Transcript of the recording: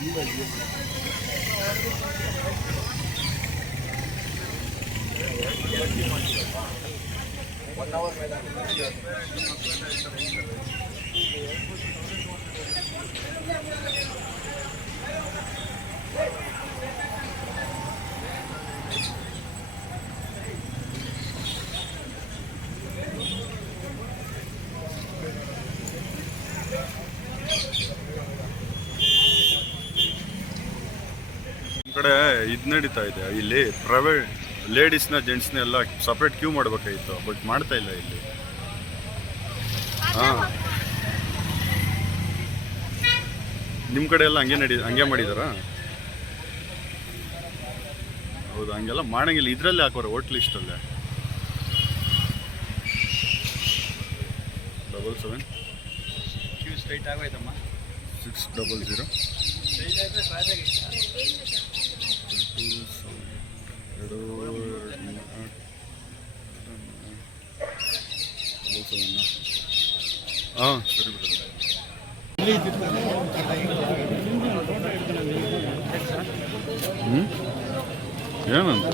One hour, madam. ಕಡೆ ಇದು ನಡೀತಾ ಇದೆ. ಇಲ್ಲಿ ಪ್ರೈವೇಟ್ ಲೇಡೀಸ್ನ ಜೆಂಟ್ಸ್ನ ಎಲ್ಲ ಸಪ್ರೇಟ್ ಕ್ಯೂ ಮಾಡಬೇಕಾಗಿತ್ತು. ಬಟ್ ಮಾಡ್ತಾ ಇಲ್ಲ ಇಲ್ಲಿ. ಹಾಂ. ನಿಮ್ಮ ಕಡೆ ಎಲ್ಲ ಹಂಗೆ ನಡಿ ಹಂಗೆ ಮಾಡಿದಾರಾ? ಹೌದು ಹಂಗೆಲ್ಲ ಮಾಡಂಗಿಲ್ಲ. ಇದರಲ್ಲೇ ಹಾಕೋರು ಹೋಟ್ಲ್ ಲಿಸ್ಟಲ್ಲೇ ಡಬಲ್ ಸೆವೆನ್ ಕ್ಯೂ ಸ್ಟ್ರೈಟ್ ಆಗೋಯ್ತಮ್ಮ. ಸಿಕ್ಸ್ ಡಬಲ್ ಜೀರೋ ಸ್ಟ್ರೈಟ್ ಆದರೆ ಕ್ರಾಸ್ ಆಗಿ ಎರಡು ಹಾಂ ಸರಿ ಬಿಡಿ ಹ್ಞೂ ಏನಂತ